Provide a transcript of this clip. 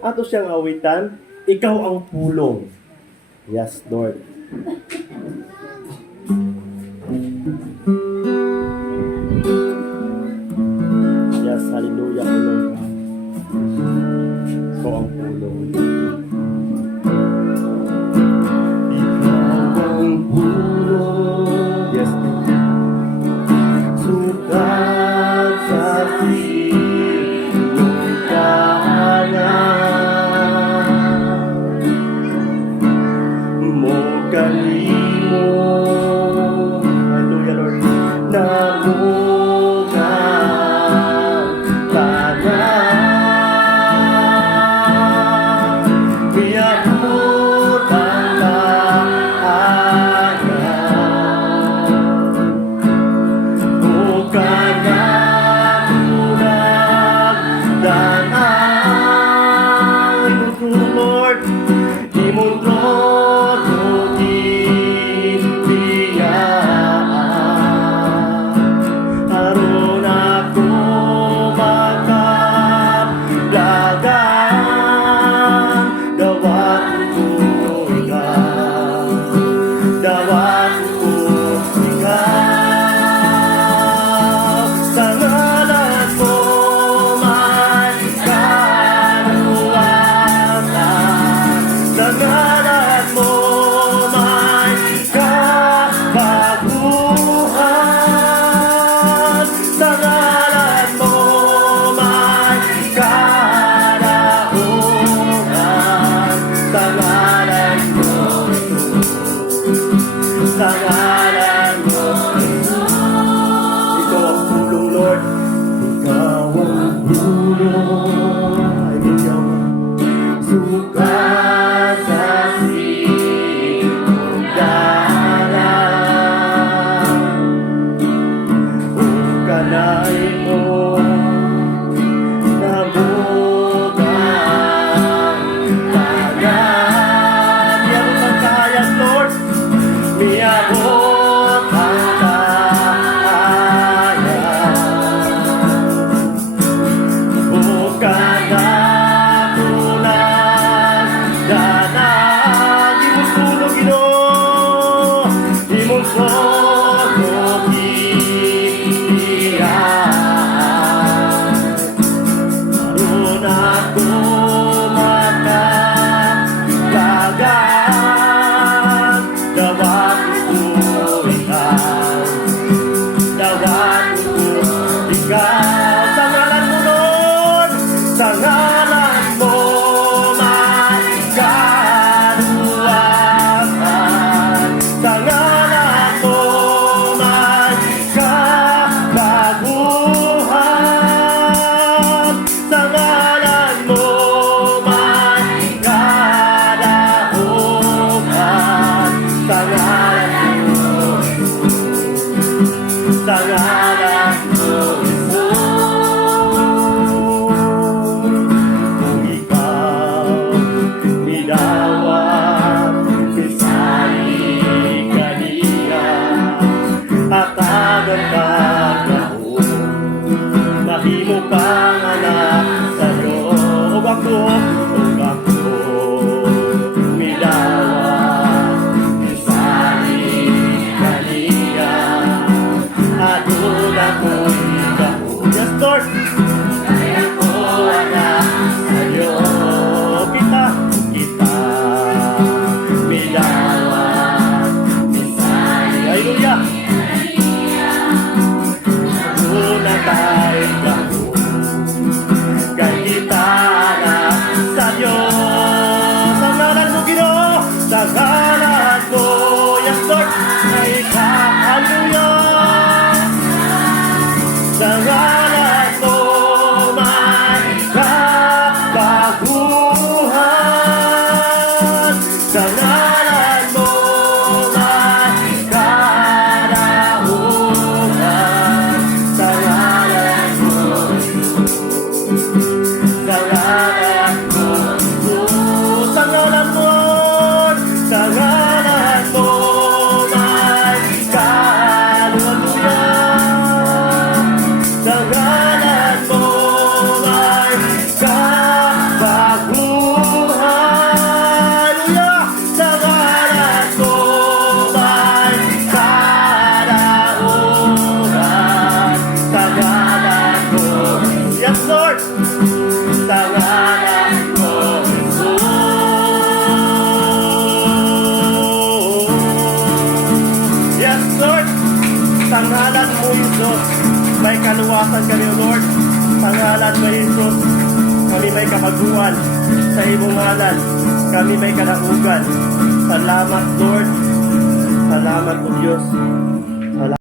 Ato siyang awitan, ikaw ang pulong. Yes, Lord. Yes, hallelujah, Lord. Ikaw ang pulong. Ikaw ang pulong. Yes, Lord. Sukat sa silong kanan mo kanimo. Hallelujah, Lord. Namukan tanan. Biyabot ang tahanan. Bukan namunag danay mo, Lord. Imong trono gibiyaan. Aron ako makablagan. Dawat ko ikaw. Dawat ko ikaw. Sa ngalan mo may kaluwatan. Sa ngalan mo may kabaguhan. Sa ngalan mo may kalaunan. Sa ngalan mo, sa ngalan mo, ikaw ang pulong, Lord. Ikaw ang pulong. Ay, ikaw ang sukat sa silong dalan. O kanay mo namugan tanan. Miyabot ang kahayan, Lord. Miyabot ang kahayan. Bukan namunag danay. Imong tulong, Ginoo. Imong trono gibiyaan. Aron ako makablagan. Dawat ko ikaw. Dawat ko ikaw. Sa ngalan mo, Lord. Sa ngalan mo may kaluwatan. Sa ngalan mo may kabaguhan. Sa ngalan mo may kalaunan. Sa ngalan mo, sa ngalan mo, kung ikaw nidawat, kisali kaniya, at agad kagahon, mahimo kang anak sa'yo. O ako nidawat, kisali kaniya, adun ako ikaw. Yes, Lord. Kaya ko anak sa'yo. Kita milawat, misay. Hallelujah. Una tayo bago. Kaya kita anak sa'yo. Sa ngalan mo, Ginoo. Sa ngalan mo. Yes, Lord. Ay hallelujah. Sa ngalan mo may kabaguhan. Sa ngalan mo may kalaunan. Sa ngalan mo, sa ngalan mo, sa ngalan mo, sa ngalan mo may kaluwatan. Sa ngalan mo may kabaguhan. mo, Jesus. May kaluwasan kami, O Lord. Sa ngalan mo, Jesus. Kami may kamaguan. Sa imong ngalan, kami may kalaugan. Salamat, Lord. Salamat, O Diyos.